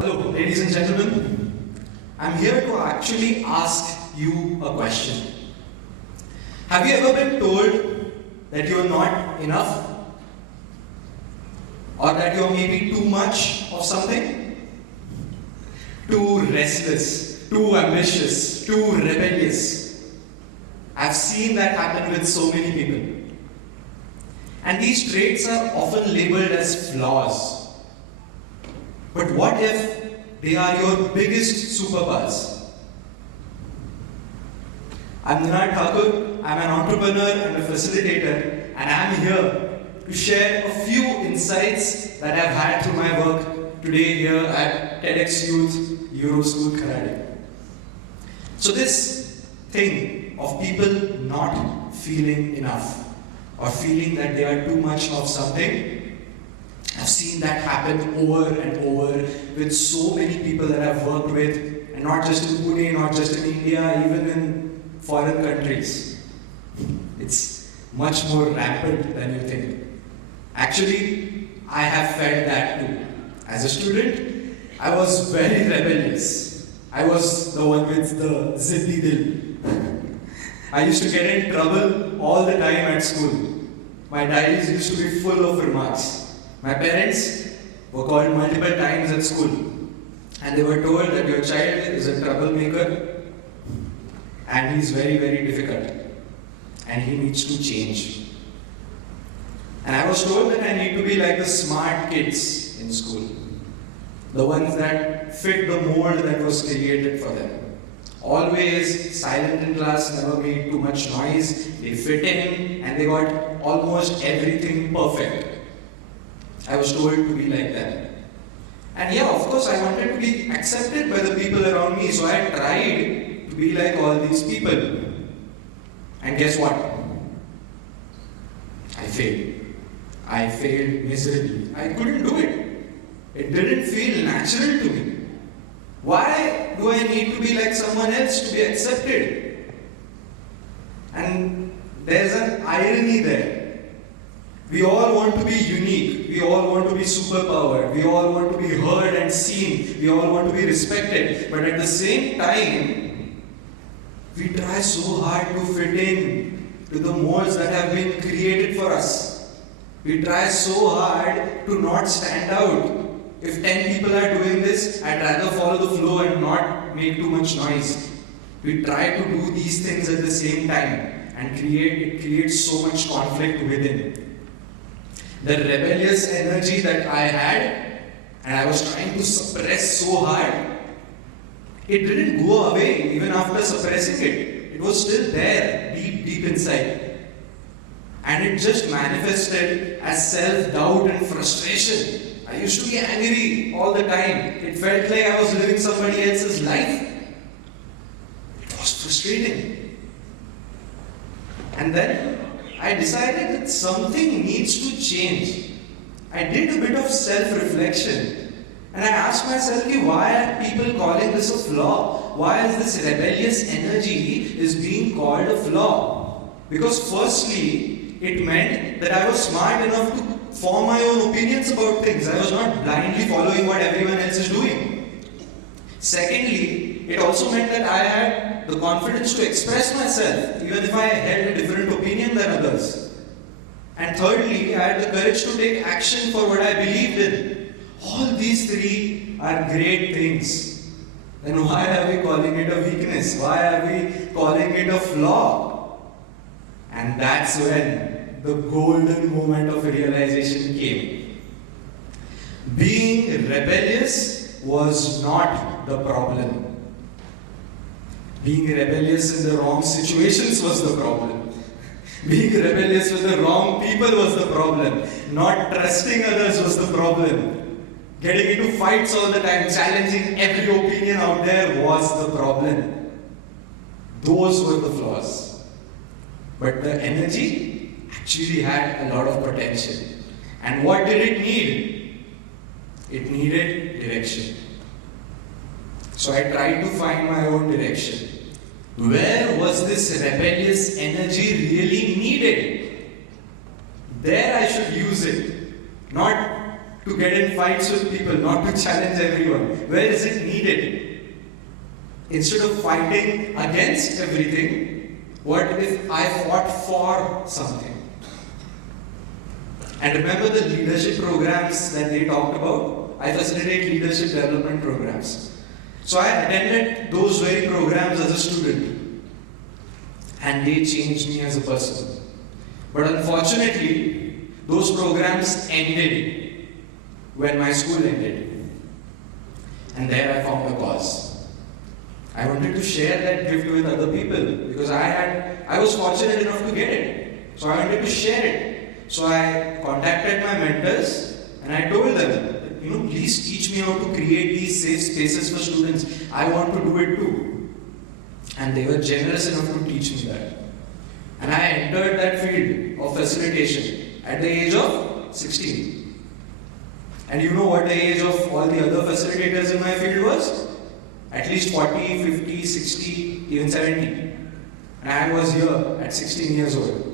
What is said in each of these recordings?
Hello, ladies and gentlemen. I'm here to actually ask you a question. Have you ever been told that you're not enough? Or that you're maybe too much of something? Too restless, too ambitious, too rebellious. I've seen that happen with so many people. And these traits are often labeled as flaws. But what if they are your biggest superpowers? I'm Thakur, I'm an entrepreneur and a facilitator, and I'm here to share a few insights that I've had through my work today here at TEDxYouth EuroSchoolKharadi. So this thing of people not feeling enough or feeling that they are too much of something, I've seen that happen over and over with so many people that I've worked with, and not just in Pune, not just in India, even in foreign countries. It's much more rampant than you think. Actually, I have felt that too. As a student, I was very rebellious. I was the one with the ziddi dil. I used to get in trouble all the time at school. My diaries used to be full of remarks. My parents were called multiple times at school, and they were told that your child is a troublemaker and he's very, very difficult and he needs to change. And I was told that I need to be like the smart kids in school, the ones that fit the mold that was created for them. Always silent in class, never made too much noise, they fit in and they got almost everything perfect. I was told to be like that. And yeah, of course, I wanted to be accepted by the people around me, so I tried to be like all these people. And guess what? I failed. I failed miserably. I couldn't do it. It didn't feel natural to me. Why do I need to be like someone else to be accepted? And there's an irony there. We all want to be unique. We all want to be superpower. We all want to be heard and seen. We all want to be respected. But at the same time, we try so hard to fit in to the molds that have been created for us. We try so hard to not stand out. If 10 people are doing this, I'd rather follow the flow and not make too much noise. We try to do these things at the same time, and it creates so much conflict within. The rebellious energy that I had, and I was trying to suppress so hard, it didn't go away even after suppressing it. It was still there, deep, deep inside. And it just manifested as self-doubt and frustration. I used to be angry all the time. It felt like I was living somebody else's life. It was frustrating. And then I decided that something needs to change. I did a bit of self-reflection. And I asked myself, why are people calling this a flaw? Why is this rebellious energy is being called a flaw? Because firstly, it meant that I was smart enough to form my own opinions about things. I was not blindly following what everyone else is doing. Secondly, it also meant that I had the confidence to express myself, even if I held a different opinion than others. And thirdly, I had the courage to take action for what I believed in. All these three are great things. Then why are we calling it a weakness? Why are we calling it a flaw? And that's when the golden moment of realization came. Being rebellious was not the problem. Being rebellious in the wrong situations was the problem. Being rebellious with the wrong people was the problem. Not trusting others was the problem. Getting into fights all the time, challenging every opinion out there was the problem. Those were the flaws. But the energy actually had a lot of potential. And what did it need? It needed direction. So I tried to find my own direction. Where was this rebellious energy really needed? There I should use it, not to get in fights with people, not to challenge everyone. Where is it needed? Instead of fighting against everything, what if I fought for something? And remember the leadership programs that they talked about? I facilitate leadership development programs. So I attended those very programs as a student. And they changed me as a person. But unfortunately, those programs ended when my school ended. And there I found a cause. I wanted to share that gift with other people because I was fortunate enough to get it. So I wanted to share it. So I contacted my mentors and I told them, please teach me how to create these safe spaces for students. I want to do it too. And they were generous enough to teach me that. And I entered that field of facilitation at the age of 16. And you know what the age of all the other facilitators in my field was? At least 40, 50, 60, even 70. And I was here at 16 years old.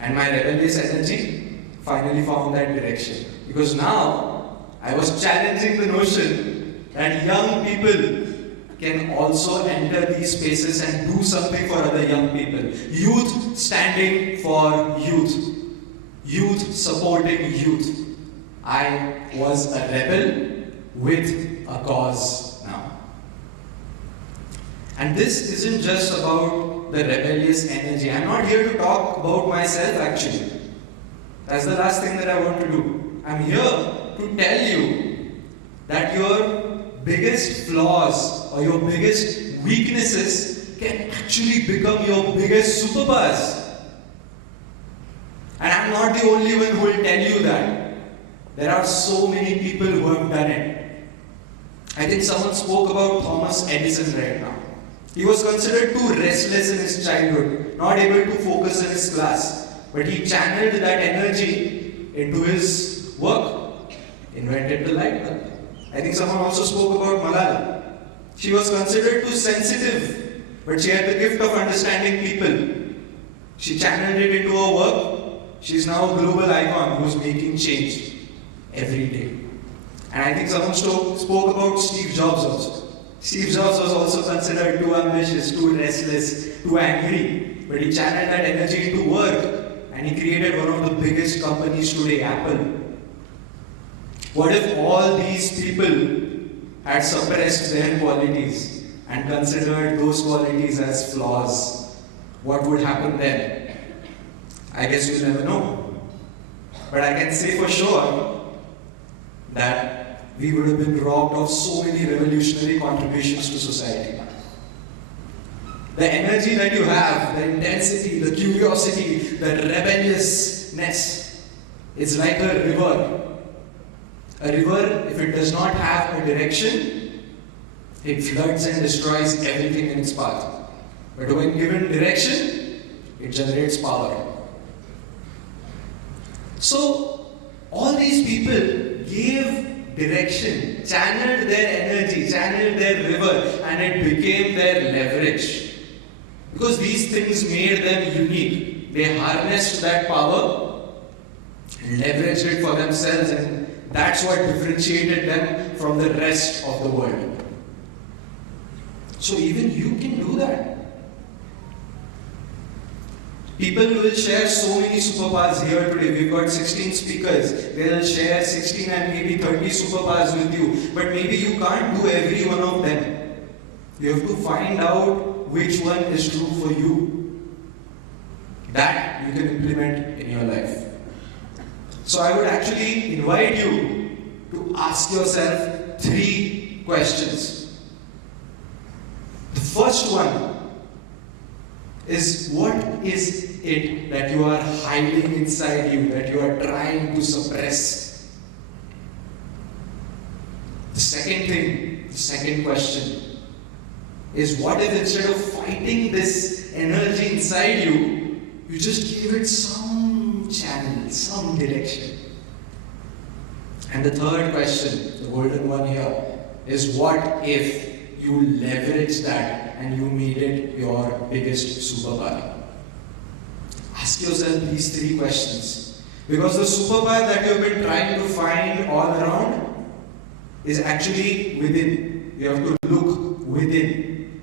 And my rebellious energy finally found that direction. Because now, I was challenging the notion that young people can also enter these spaces and do something for other young people. Youth standing for youth. Youth supporting youth. I was a rebel with a cause now. And this isn't just about the rebellious energy. I'm not here to talk about myself actually. That's the last thing that I want to do. I'm here to tell you that your biggest flaws or your biggest weaknesses can actually become your biggest superpowers. And I'm not the only one who will tell you that. There are so many people who have done it. I think someone spoke about Thomas Edison right now. He was considered too restless in his childhood, not able to focus in his class. But he channeled that energy into his work, invented the light bulb. I think someone also spoke about Malala. She was considered too sensitive, but she had the gift of understanding people. She channeled it into her work. She's now a global icon who's making change every day. And I think someone spoke about Steve Jobs also. Steve Jobs was also considered too ambitious, too restless, too angry. But he channeled that energy into work and he created one of the biggest companies today, Apple. What if all these people had suppressed their qualities and considered those qualities as flaws? What would happen then? I guess we'll never know. But I can say for sure that we would have been robbed of so many revolutionary contributions to society. The energy that you have, the intensity, the curiosity, the rebelliousness, is like a river. A river, if it does not have a direction, it floods and destroys everything in its path. But when given direction, it generates power. So, all these people gave direction, channeled their energy, channeled their river, and it became their leverage. Because these things made them unique. They harnessed that power and leveraged it for themselves, and that's what differentiated them from the rest of the world. So even you can do that. People will share so many superpowers here today. We've got 16 speakers. They'll share 16 and maybe 30 superpowers with you. But maybe you can't do every one of them. You have to find out which one is true for you. That you can implement in your life. So I would actually invite you to ask yourself 3 questions. The first one is, what is it that you are hiding inside you, that you are trying to suppress? The second question is, what if instead of fighting this energy inside you, you just give it some channel, some direction? And the third question, the golden one here, is what if you leverage that and you made it your biggest superpower? Ask yourself these 3 questions. Because the superpower that you've been trying to find all around is actually within. You have to look within.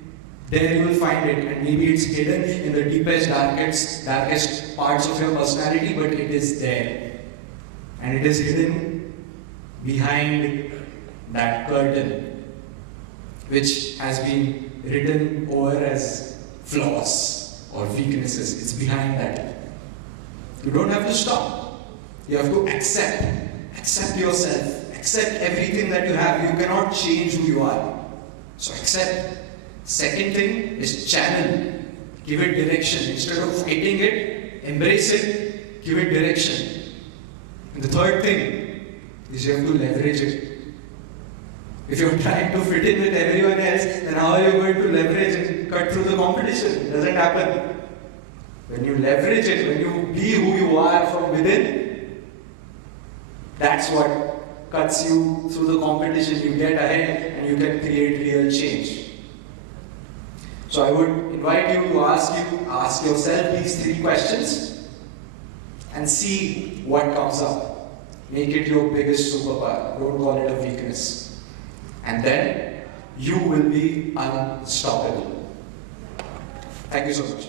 There you will find it, and maybe it's hidden in the deepest, darkest parts of your personality, but it is there. And it is hidden behind that curtain, which has been written over as flaws or weaknesses. It's behind that. You don't have to stop. You have to accept. Accept yourself. Accept everything that you have. You cannot change who you are. So accept. Second thing is channel. Give it direction. Instead of fighting it, embrace it, give it direction. And the third thing is you have to leverage it. If you're trying to fit in with everyone else, then how are you going to leverage and cut through the competition? It doesn't happen. When you leverage it, when you be who you are from within, that's what cuts you through the competition. You get ahead and you can create real change. So I would invite you to ask yourself these 3 questions and see what comes up. Make it your biggest superpower. Don't call it a weakness. And then you will be unstoppable. Thank you so much.